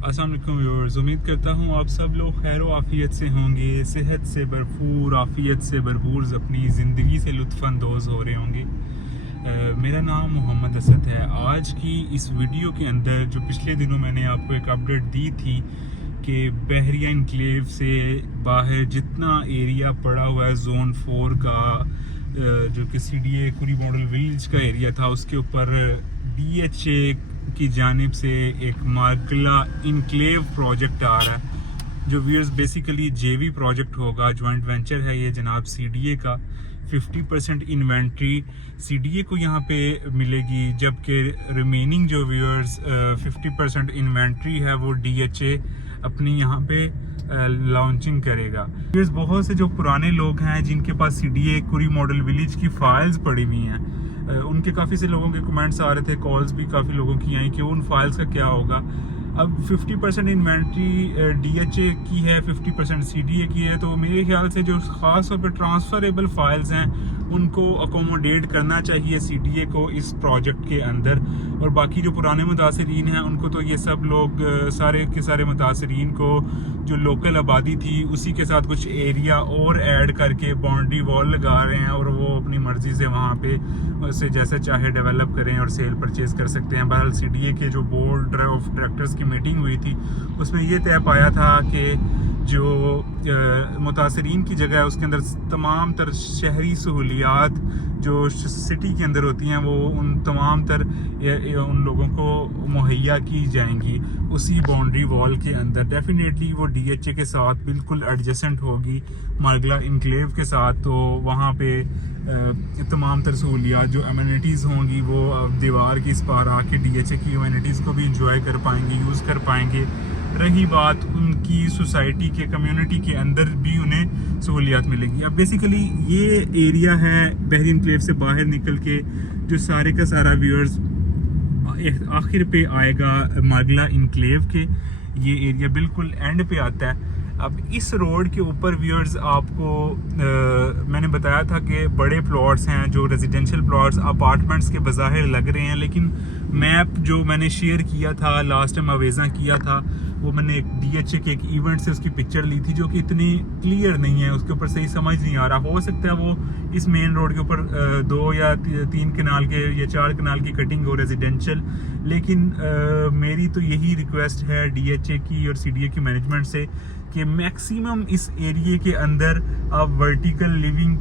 अस्सलाम वालेकुम व्यूअर्स, उम्मीद करता हूँ आप सब लोग खैर व आफियत से होंगे, सेहत से भरपूर, आफियत से भरपूर अपनी ज़िंदगी से लुत्फ़अंदोज़ हो रहे होंगे। मेरा नाम मोहम्मद असद है। आज की इस वीडियो के अंदर जो पिछले दिनों मैंने आपको एक अपडेट दी थी कि बहरिया इनक्लेव से बाहर जितना एरिया पड़ा हुआ है जोन 4 का, जो कि CDA कुरी मॉडल विलेज का एरिया था, उसके ऊपर DHA की जानिब से एक मार्गला इनक्लेव प्रोजेक्ट आ रहा है, जो व्यूअर्स बेसिकली JV प्रोजेक्ट होगा। जॉइंट वेंचर है ये जनाब CDA का। 50% इन्वेंट्री CDA को यहाँ पे मिलेगी, जबकि रिमेनिंग जो व्यूअर्स 50% इन्वेंट्री है वो DHA अपनी यहाँ पे लॉन्चिंग करेगा। बहुत से जो पुराने लोग हैं जिनके पास CDA कुरी मॉडल विलेज की फाइल्स पड़ी हुई हैं, उनके काफ़ी से लोगों के कमेंट्स आ रहे थे, कॉल्स भी काफ़ी लोगों की आई कि उन फाइल्स का क्या होगा। अब 50% इन्वेंट्री DHA की है, 50% CDA की है, तो मेरे ख्याल से जो ख़ास तौर पर ट्रांसफ़रेबल फाइल्स हैं उनको अकोमोडेट करना चाहिए CDA को इस प्रोजेक्ट के अंदर। और बाकी जो पुराने मुतासरीन हैं उनको तो ये सब लोग सारे के सारे मुतासरीन को जो लोकल आबादी थी उसी के साथ कुछ एरिया और ऐड करके बाउंड्री वॉल लगा रहे हैं, और वो अपनी मर्ज़ी से वहाँ पे उसे जैसे चाहे डेवलप करें और सेल परचेज़ कर सकते हैं। बहरहाल CDA के जो बोर्ड ऑफ डायरेक्टर्स की मीटिंग हुई थी उसमें ये तय पाया था कि जो मुतासरीन की जगह है उसके अंदर तमाम तर शहरी सहूलियात जो सिटी के अंदर होती हैं वो उन तमाम तर उन लोगों को मुहैया की जाएंगी उसी बाउंड्री वॉल के अंदर। डेफिनेटली वो DHA के साथ बिल्कुल एडजेसेंट होगी, मार्गला इनक्लेव के साथ। तो वहाँ पे तमाम तर सहूलियात जो अम्यूनिटीज़ होंगी वो दीवार की इस पार आके DHA की अम्यूनिटीज़ को भी इंजॉय कर पाएंगे, यूज़ कर पाएंगे। रही बात उनकी सोसाइटी के कम्युनिटी के अंदर भी उन्हें सहूलियात मिलेंगी। अब बेसिकली ये एरिया है बहरिया इनक्लेव से बाहर निकल के जो सारे का सारा व्यूअर्स आखिर पे आएगा मार्गला इनक्लेव के। ये एरिया बिल्कुल एंड पे आता है। अब इस रोड के ऊपर व्यूअर्स आपको मैंने बताया था कि बड़े प्लॉट्स हैं, जो रेजिडेंशियल प्लॉट्स अपार्टमेंट्स के बज़ाहिर लग रहे हैं, लेकिन मैप जो मैंने शेयर किया था लास्ट टाइम अवेज़ा किया था, वो मैंने एक DHA के एक इवेंट से उसकी पिक्चर ली थी जो कि इतनी क्लियर नहीं है, उसके ऊपर सही समझ नहीं आ रहा। हो सकता है वो इस मेन रोड के ऊपर 2 या 3 कनाल के या 4 कनाल की कटिंग हो रेजिडेंशियल, लेकिन मेरी तो यही रिक्वेस्ट है DHA की और CDA की मैनेजमेंट से कि मैक्सिमम इस एरिया के अंदर आप वर्टिकल लिविंग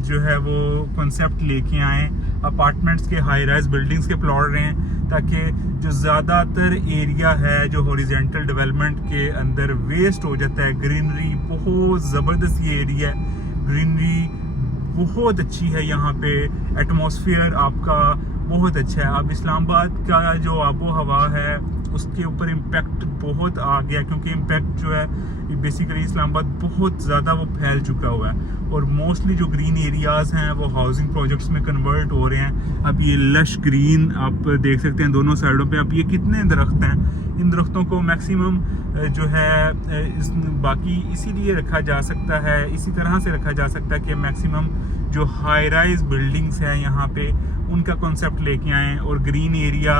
जो है वो कॉन्सेप्ट लेके आएँ, अपार्टमेंट्स के हाई राइज बिल्डिंग्स के प्लॉट रहें, ताकि जो ज़्यादातर एरिया है जो हॉरिजॉन्टल डेवलपमेंट के अंदर वेस्ट हो जाता है। ग्रीनरी बहुत ज़बरदस्त ये एरिया है, ग्रीनरी बहुत अच्छी है यहाँ पे, एटमॉस्फेयर आपका बहुत अच्छा है। अब इस्लामाबाद का जो आबो हवा है उसके ऊपर इम्पैक्ट बहुत आ गया, क्योंकि इम्पैक्ट जो है बेसिकली इस्लामाबाद बहुत ज़्यादा वो फैल चुका हुआ है, और मोस्टली जो ग्रीन एरियाज़ हैं वो हाउसिंग प्रोजेक्ट्स में कन्वर्ट हो रहे हैं। अब ये लश ग्रीन आप देख सकते हैं दोनों साइडों पे। अब ये कितने दरख्त हैं, इन दरख्तों को मैक्सिमम जो है बाकी इसीलिए रखा जा सकता है, इसी तरह से रखा जा सकता है कि मैक्सिमम जो हाई राइज बिल्डिंग्स हैं यहाँ पे उनका कॉन्सेप्ट लेके आएँ, और ग्रीन एरिया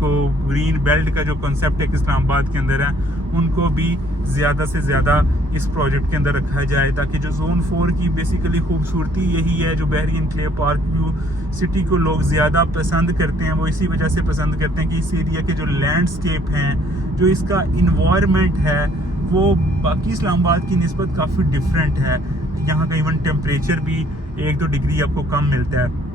को, ग्रीन बेल्ट का जो कॉन्सेप्ट एक इस्लामाबाद के अंदर है, उनको भी ज़्यादा से ज़्यादा इस प्रोजेक्ट के अंदर रखा जाए, ताकि जो जोन 4 की बेसिकली खूबसूरती यही है, जो बहरिया इनक्लेव पार्क व्यू सिटी को लोग ज़्यादा पसंद करते हैं, वो इसी वजह से पसंद करते हैं कि इस एरिया के जो लैंडस्केप हैं, जो इसका इन्वायरमेंट है, वो बाकी इस्लामाबाद की निस्बत काफ़ी डिफरेंट है। यहाँ का इवन टेम्परेचर भी 1-2 डिग्री आपको कम मिलता है।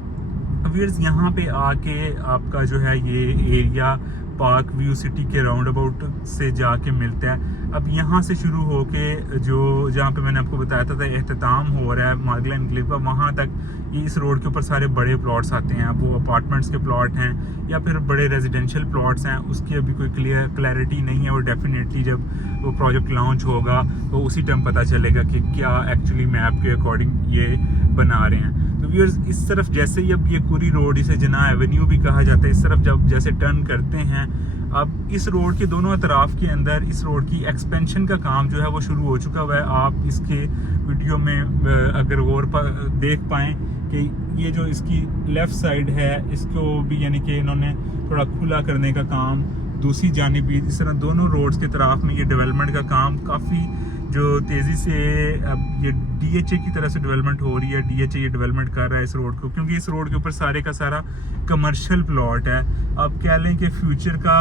व्यूअर्स यहाँ पे आके आपका जो है ये एरिया पार्क व्यू सिटी के राउंड अबाउट से जाके मिलता है। अब यहाँ से शुरू होके जो जहाँ पे मैंने आपको बताया था एहतताम हो रहा है मार्गला इनक्लेव का, वहाँ तक ये इस रोड के ऊपर सारे बड़े प्लॉट्स आते हैं। अब वो अपार्टमेंट्स के प्लॉट हैं या फिर बड़े रेजिडेंशियल प्लॉट्स हैं, उसकी अभी कोई क्लैरिटी नहीं है। और डेफिनेटली जब वो प्रोजेक्ट लॉन्च होगा तो उसी टाइम पता चलेगा कि क्या एक्चुअली मैप के अकॉर्डिंग ये बना रहे हैं। तो व्यूअर्स इस तरफ जैसे ही अब ये कुरी रोड, इसे जना एवेन्यू भी कहा जाता है, इस तरफ जब जैसे टर्न करते हैं, अब इस रोड के दोनों तरफ के अंदर इस रोड की एक्सपेंशन का काम जो है वो शुरू हो चुका हुआ है। आप इसके वीडियो में अगर गौर पर देख पाएँ कि ये जो इसकी लेफ़्ट साइड है इसको भी यानी कि इन्होंने थोड़ा खुला करने का काम दूसरी जानिब भी इस तरह दोनों रोड्स के तरफ में ये डेवलपमेंट का काम काफ़ी जो तेज़ी से अब ये DHA की तरफ से डेवलपमेंट हो रही है। DHA ये डेवलपमेंट कर रहा है इस रोड को, क्योंकि इस रोड के ऊपर सारे का सारा कमर्शियल प्लॉट है। अब कह लें कि फ्यूचर का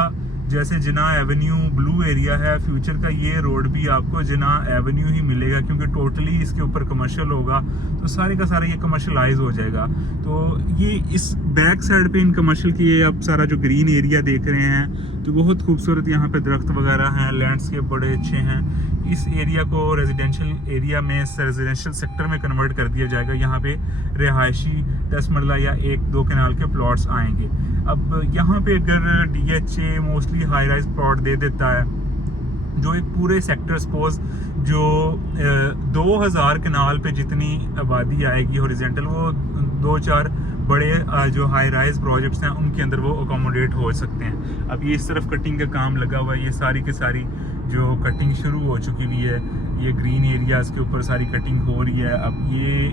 जैसे जिना एवेन्यू ब्लू एरिया है, फ्यूचर का ये रोड भी आपको जिना एवेन्यू ही मिलेगा, क्योंकि टोटली इसके ऊपर कमर्शियल होगा, तो सारे का सारा ये कमर्शलाइज हो जाएगा। तो ये इस बैक साइड पे इन कमर्शियल की ये आप सारा जो ग्रीन एरिया देख रहे हैं, तो बहुत खूबसूरत यहाँ पे दरख्त वगैरह हैं, लैंडस्केप बड़े अच्छे हैं। इस एरिया को रेजिडेंशियल एरिया में, रेजिडेंशियल सेक्टर में कन्वर्ट कर दिया जाएगा। यहाँ पे रिहायशी 10 मरला या 1-2 कनाल के प्लॉट्स आएंगे। अब यहाँ पे अगर DHA mostly high rise plot दे देता है, जो एक पूरे सेक्टर सपोज जो 2000 कनाल पे जितनी आबादी आएगी हॉरिजॉन्टल, वो 2-4 बड़े जो हाई राइज प्रोजेक्ट्स हैं उनके अंदर वो अकोमोडेट हो सकते हैं। अब ये इस तरफ कटिंग का काम लगा हुआ है, ये सारी की सारी जो कटिंग शुरू हो चुकी हुई है, ये ग्रीन एरियाज़ के ऊपर सारी कटिंग हो रही है। अब ये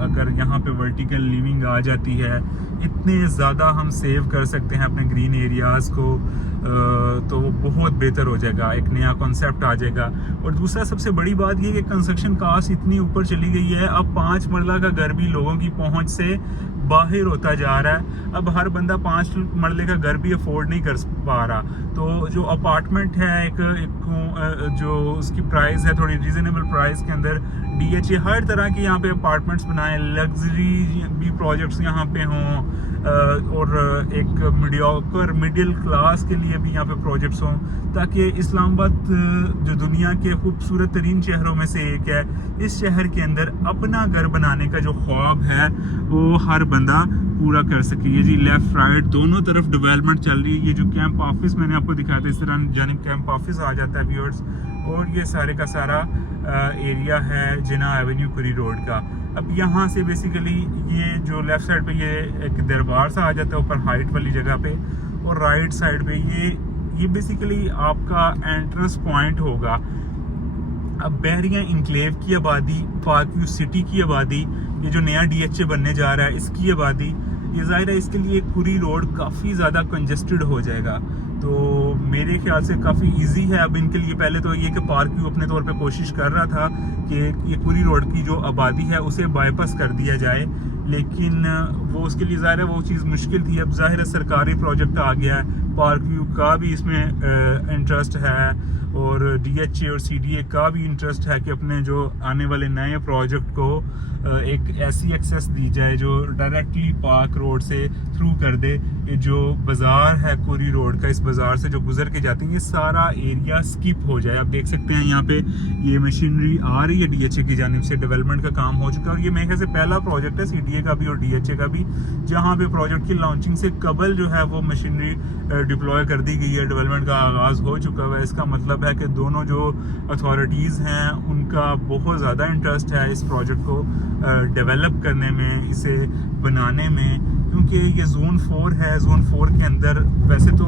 अगर यहाँ पे वर्टिकल लिविंग आ जाती है, इतने ज़्यादा हम सेव कर सकते हैं अपने ग्रीन एरियाज़ को, तो वो बहुत बेहतर हो जाएगा, एक नया कॉन्सेप्ट आ जाएगा। और दूसरा सबसे बड़ी बात ये कि कंस्ट्रक्शन कास्ट इतनी ऊपर चली गई है, अब 5 मरला का घर भी लोगों की पहुंच से बाहर होता जा रहा है। अब हर बंदा 5 मरले का घर भी अफोर्ड नहीं कर पा रहा, तो जो अपार्टमेंट है एक जो उसकी प्राइस है थोड़ी रीजनेबल प्राइस के अंदर, DHA हर तरह के यहाँ पे अपार्टमेंट्स बनाए, लग्जरी भी प्रोजेक्ट्स यहाँ पे हों, और एक मीडियोकर मिडिल क्लास के लिए भी यहाँ पे प्रोजेक्ट्स हों, ताकि इस्लामाबाद जो दुनिया के खूबसूरत तरीन शहरों में से एक है, इस शहर के अंदर अपना घर बनाने का जो ख्वाब है वो हर बंदा पूरा कर सके। ये जी लेफ्ट राइट दोनों तरफ डेवलपमेंट चल रही है। ये जो कैंप ऑफिस मैंने आपको दिखाया था, इस तरह जानिब कैंप ऑफिस आ जाता है व्यूअर्स, और ये सारे का सारा एरिया है जिना एवेन्यू कुरी रोड का। अब यहाँ से बेसिकली ये जो लेफ्ट साइड पे ये एक दरबार सा आ जाता है ऊपर हाइट वाली जगह पे, और राइट साइड पे ये बेसिकली आपका एंट्रेंस पॉइंट होगा। अब बहरिया इनक्लेव की आबादी, पार्क व्यू सिटी की आबादी, ये जो नया DHA बनने जा रहा है इसकी आबादी, ये ज़ाहिर है इसके लिए कुरी रोड काफ़ी ज़्यादा कंजस्टेड हो जाएगा। तो मेरे ख्याल से काफ़ी इजी है अब इनके लिए। पहले तो ये कि पार्क व्यू अपने तौर पे कोशिश कर रहा था कि ये कुरी रोड की जो आबादी है उसे बाईपास कर दिया जाए, लेकिन वो उसके लिए ज़ाहिर है वो चीज़ मुश्किल थी। अब ज़ाहिर है सरकारी प्रोजेक्ट आ गया है, पार्क व्यू का भी इसमें इंटरेस्ट है, और DHA और CDA का भी इंटरेस्ट है कि अपने जो आने वाले नए प्रोजेक्ट को एक ऐसी एक्सेस दी जाए जो डायरेक्टली पार्क रोड से थ्रू कर दे। ये जो बाज़ार है कुरी रोड का, इस बाज़ार से जो गुजर के जाते हैं ये सारा एरिया स्किप हो जाए। आप देख सकते हैं यहाँ पे ये मशीनरी आ रही है DHA की जानिब से, डेवलपमेंट का काम हो चुका है, और ये मेरे ख्याल से पहला प्रोजेक्ट है CDA का भी और DHA का भी जहाँ पे प्रोजेक्ट की लॉन्चिंग से कबल जो है वो मशीनरी डिप्लॉय कर दी गई है, डेवलपमेंट का आगाज़ हो चुका है। इसका मतलब है कि दोनों जो अथॉरिटीज़ हैं उनका बहुत ज़्यादा इंटरेस्ट है इस प्रोजेक्ट को डेवलप करने में, इसे बनाने में, क्योंकि ये जोन 4 है। जोन 4 के अंदर वैसे तो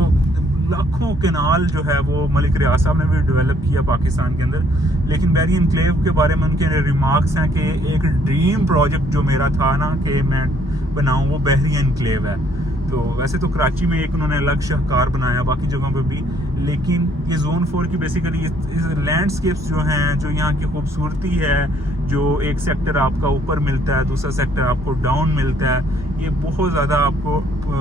लाखों कैनाल जो है वो मलिक रियाज साहब ने भी डेवलप किया पाकिस्तान के अंदर, लेकिन बहरिया इनक्लेव के बारे में उनके रिमार्क्स हैं कि एक ड्रीम प्रोजेक्ट जो मेरा था ना कि मैं बनाऊं वो बहरिया इनक्लेव है। तो वैसे तो कराची में एक उन्होंने अलग शाहकार बनाया, बाकी जगहों पे भी, लेकिन ये जोन 4 की बेसिकली लैंडस्केप्स जो हैं, जो यहाँ की खूबसूरती है, जो एक सेक्टर आपका ऊपर मिलता है, दूसरा सेक्टर आपको डाउन मिलता है, ये बहुत ज़्यादा आपको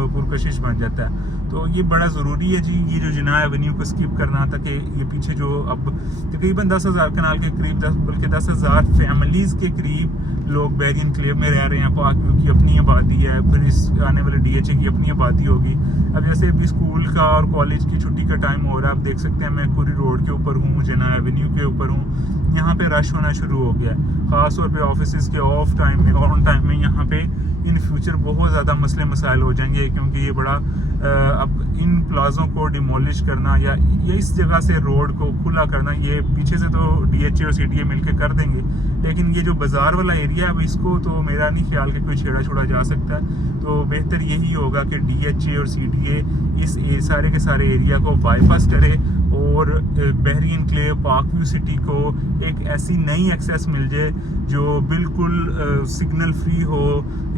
पुरकशिश बन जाता है। तो ये बड़ा ज़रूरी है जी ये जो जिना एवेन्यू को स्किप करना, ताकि ये पीछे जो अब तकरीबन 10,000 कनाल के करीब, बल्कि 10,000 फैमिलीज़ के करीब लोग बहरिया इनक्लेव में रह रहे हैं। पार्क व्यू की अपनी आबादी है, फिर इस आने वाले DHA की अपनी आबादी होगी। अब जैसे अभी स्कूल का और कॉलेज की छुट्टी का टाइम हो रहा है, आप देख सकते हैं मैं कुरी रोड के ऊपर हूँ, जिना एवेन्यू के ऊपर हूँ, यहाँ पे रश होना शुरू हो गया है, ख़ास तौर पे ऑफिस के ऑफ टाइम में और ऑन टाइम में। यहाँ पे इन फ्यूचर बहुत ज़्यादा मसले मसाइल हो जाएंगे, क्योंकि ये बड़ा अब इन प्लाज़ों को डिमोलिश करना या इस जगह से रोड को खुला करना, ये पीछे से तो DHA और CDA मिलके कर देंगे, लेकिन ये जो बाज़ार वाला एरिया है अब इसको तो मेरा नहीं ख्याल कि कोई छेड़ा छोड़ा जा सकता है। तो बेहतर यही होगा कि DHA और CDA इस सारे के सारे एरिया को बाईपास करे और बहरिया इनक्लेव पार्क व्यू सिटी को एक ऐसी नई एक्सेस मिल जाए जो बिल्कुल सिग्नल फ्री हो।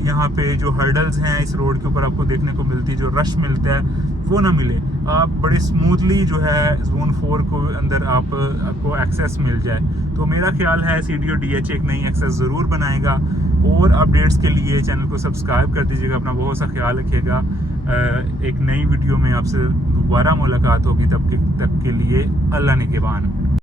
यहाँ पे जो हर्डल्स हैं इस रोड के ऊपर आपको देखने को मिलती है, जो रश मिलता है, वो ना मिले, आप बड़े स्मूथली जो है जोन 4 को अंदर आपको एक्सेस मिल जाए। तो मेरा ख्याल है CDO-DH एक नई एक्सेस ज़रूर बनाएगा। और अपडेट्स के लिए चैनल को सब्सक्राइब कर दीजिएगा। अपना बहुत सा ख्याल रखिएगा। एक नई वीडियो में आपसे दोबारा मुलाकात होगी, तब तक के लिए अल्लाह निगहबान।